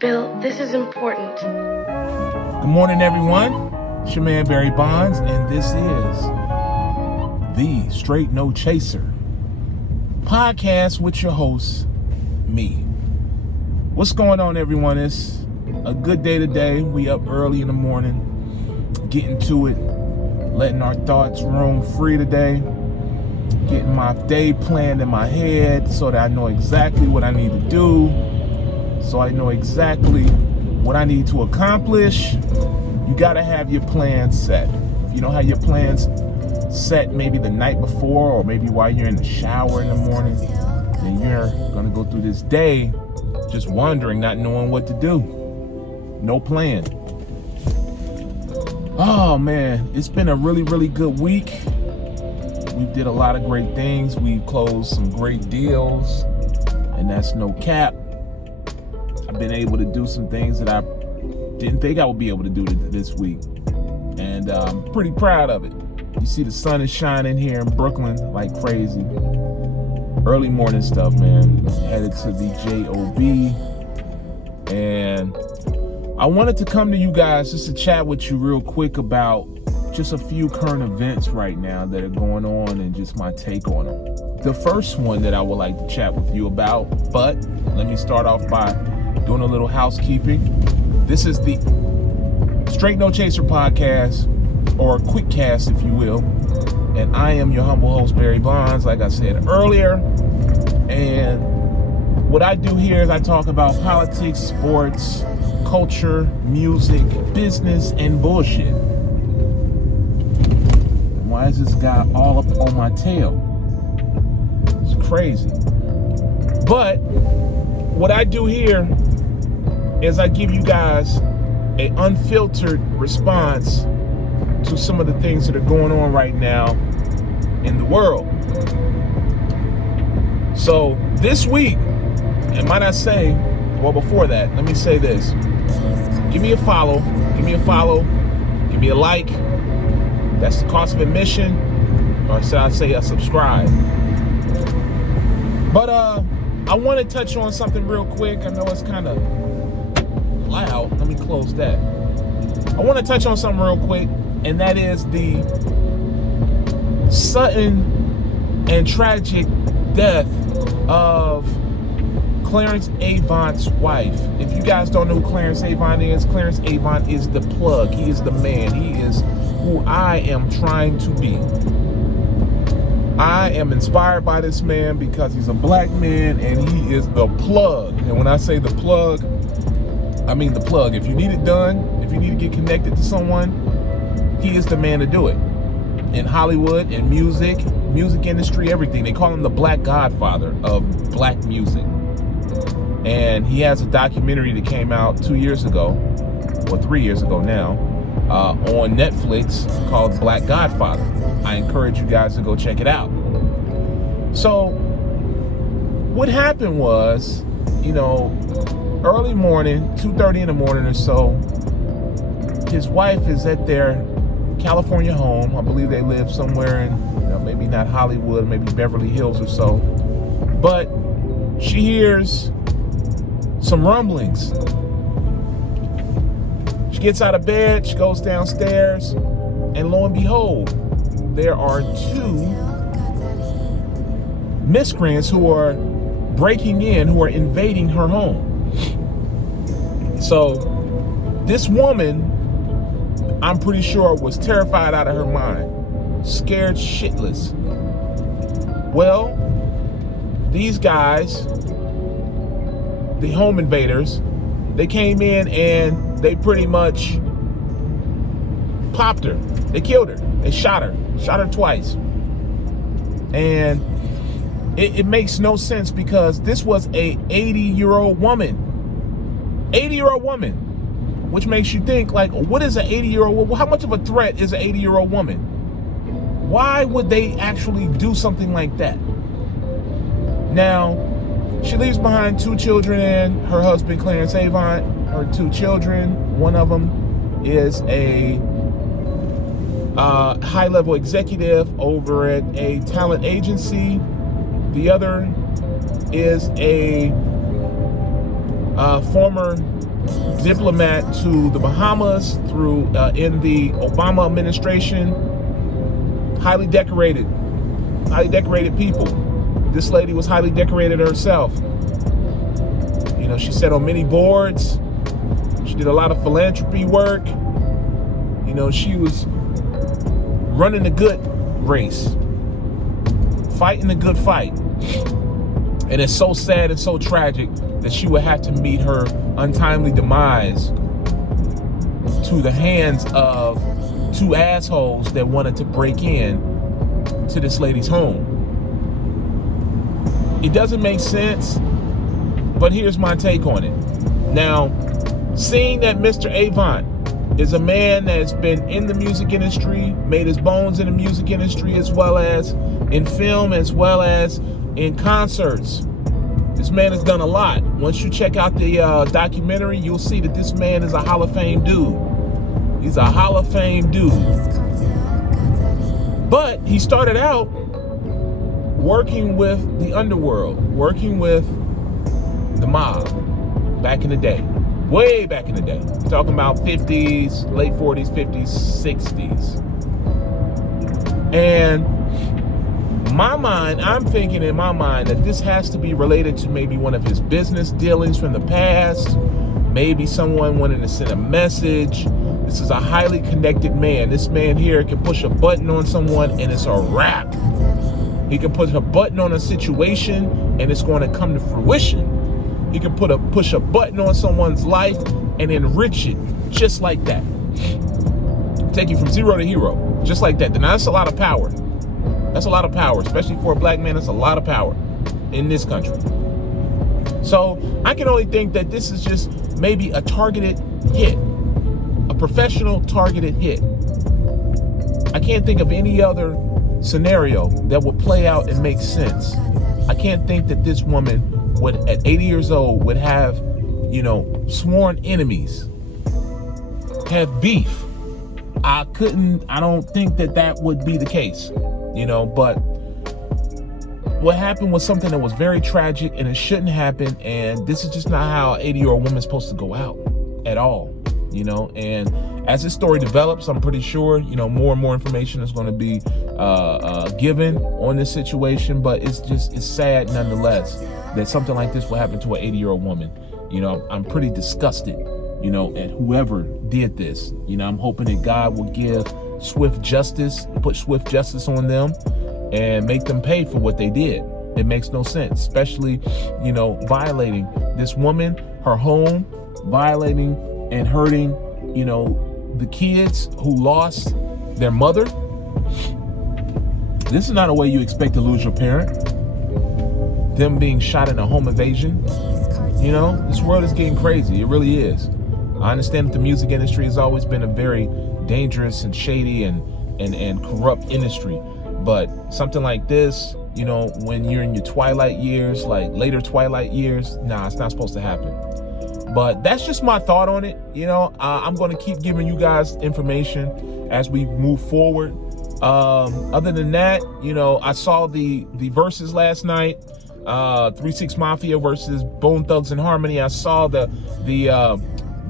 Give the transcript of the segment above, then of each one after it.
Bill, this is important. Good morning, everyone. It's your man, Barry Bondz, and this is the Straight No Chaser podcast with your host, me. What's going on, everyone? It's a good day today. We up early in the morning, getting to it, letting our thoughts roam free today, getting my day planned in my head so that I know exactly what I need to do, so I know exactly what I need to accomplish. You gotta have your plans set. If you don't have your plans set maybe the night before or maybe while you're in the shower in the morning, then you're gonna go through this day just wondering, not knowing what to do. No plan. Oh man, it's been a really, really good week. We did a lot of great things. We've closed some great deals, and that's no cap. I've been able to do some things that I didn't think I would be able to do this week, and I'm pretty proud of it. You see the sun is shining here in Brooklyn like crazy. Early morning stuff, man. Headed to the JOB, and I wanted to come to you guys just to chat with you real quick about just a few current events right now that are going on and just my take on them. The first one that I would like to chat with you about, but let me start off by doing a little housekeeping. This is the Straight No Chaser podcast, or a quick cast, if you will. And I am your humble host, Barry Bondz, like I said earlier. And what I do here is I talk about politics, sports, culture, music, business, and bullshit. Why is this guy all up on my tail? It's crazy. But what I do here is I give you guys an unfiltered response to some of the things that are going on right now in the world. So this week, and might I say, well, before that, let me say this. Give me a follow, give me a like. That's the cost of admission, or should I say a subscribe. But I want to touch on something real quick. I know it's kind of loud. Let me close that. I want to touch on something real quick, and that is the sudden and tragic death of Clarence Avant's wife. If you guys don't know who Clarence Avant is the plug. He is the man. He is who I am trying to be. I am inspired by this man because he's a black man and he is the plug. And when I say the plug, I mean the plug. If you need it done, if you need to get connected to someone, he is the man to do it. In Hollywood, in music industry, everything. They call him the Black Godfather of black music. And he has a documentary that came out 2 years ago, or 3 years ago now, on Netflix called Black Godfather. I encourage you guys to go check it out. So what happened was, early morning, 2:30 in the morning or so, his wife is at their California home. I believe they live somewhere in, maybe not Hollywood, maybe Beverly Hills or so. But she hears some rumblings. She gets out of bed, she goes downstairs, and lo and behold, there are two miscreants who are breaking in, who are invading her home. So this woman, I'm pretty sure, was terrified out of her mind, scared shitless. Well, these guys, the home invaders, they came in and they pretty much popped her. They killed her. They shot her twice. And it makes no sense because this was a 80-year-old woman. 80-year-old woman. Which makes you think, like, what is an 80-year-old woman? How much of a threat is an 80-year-old woman? Why would they actually do something like that? Now, she leaves behind 2 children, her husband, Clarence Avant, her 2 children. One of them is a high-level executive over at a talent agency. The other is a former diplomat to the Bahamas through in the Obama administration. Highly decorated people. This lady was highly decorated herself. You know, she sat on many boards. She did a lot of philanthropy work. You know, she was running the good race, fighting the good fight. And it's so sad and so tragic that she would have to meet her untimely demise to the hands of two assholes that wanted to break in to this lady's home. It doesn't make sense, but here's my take on it. Now, seeing that Mr. Avant is a man that's been in the music industry, made his bones in the music industry, as well as in film, as well as in concerts. This man has done a lot. Once you check out the documentary, you'll see that this man is a Hall of Fame dude. He's a Hall of Fame dude. But he started out working with the underworld, working with the mob back in the day. Way back in the day. We're talking about 50s, late 40s, 50s, 60s. And I'm thinking in my mind that this has to be related to maybe one of his business dealings from the past. Maybe someone wanted to send a message. This is a highly connected man. This man here can push a button on someone and it's a wrap. He can push a button on a situation and it's going to come to fruition. He can push a button on someone's life and enrich it just like that. Take you from zero to hero, just like that. Now that's a lot of power. That's a lot of power, especially for a black man. That's a lot of power in this country. So I can only think that this is just maybe a targeted hit, a professional targeted hit. I can't think of any other scenario that would play out and make sense. I can't think that this woman would, at 80 years old, would have, you know, sworn enemies, have beef. I don't think that would be the case, you know, but what happened was something that was very tragic and it shouldn't happen. And this is just not how an 80-year-old woman's supposed to go out at all, you know. And as this story develops, I'm pretty sure, you know, more and more information is going to be given on this situation. But it's sad nonetheless that something like this will happen to an 80-year-old woman. You know, I'm pretty disgusted, you know, at whoever did this. You know, I'm hoping that God will give swift justice, put swift justice on them and make them pay for what they did. It makes no sense, especially, you know, violating this woman, her home, violating and hurting, you know, the kids who lost their mother. This is not a way you expect to lose your parent. Them being shot in a home invasion. You know, this world is getting crazy. It really is. I understand that the music industry has always been a very dangerous and shady and corrupt industry. But something like this, you know, when you're in your twilight years, like later twilight years, nah, it's not supposed to happen. But that's just my thought on it. You know, I'm going to keep giving you guys information as we move forward. Other than that, you know, I saw the Versuz last night, 3-6 Mafia versus Bone Thugs and Harmony. I saw the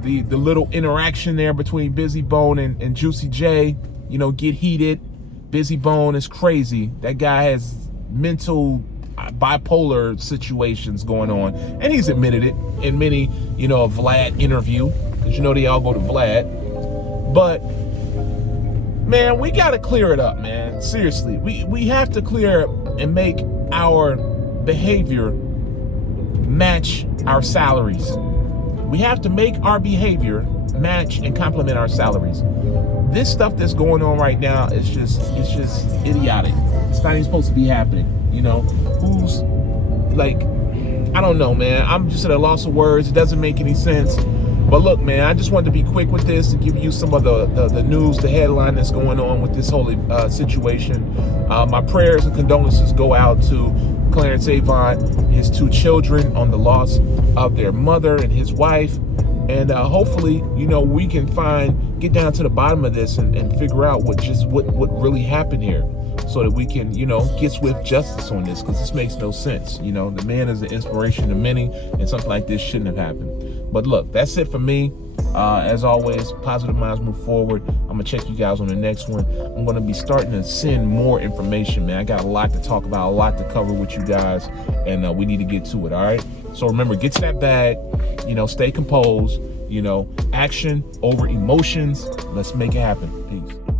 little interaction there between Busy Bone and Juicy J, you know, get heated. Busy Bone is crazy. That guy has mental bipolar situations going on, and he's admitted it in many, you know, a Vlad interview, because you know they all go to Vlad. But man, we got to clear it up, man. Seriously, we have to clear and make our behavior match our salaries. We have to make our behavior match and complement our salaries. This stuff that's going on right now is just idiotic. It's not even supposed to be happening. You know, who's like, I don't know, man. I'm just at a loss of words. It doesn't make any sense. But look, man, I just wanted to be quick with this to give you some of the news, the headline that's going on with this whole situation. My prayers and condolences go out to Clarence Avant, his 2 children, on the loss of their mother and his wife. And hopefully, you know, we can get down to the bottom of this and figure out what really happened here, so that we can, you know, get swift justice on this, because this makes no sense. You know, the man is an inspiration to many, and something like this shouldn't have happened. But look, that's it for me. As always, positive minds move forward. I'm gonna check you guys on the next one. I'm gonna be starting to send more information, man. I got a lot to talk about, a lot to cover with you guys, and we need to get to it. All right. So remember, get to that bag. Stay composed. Action over emotions. Let's make it happen. Peace.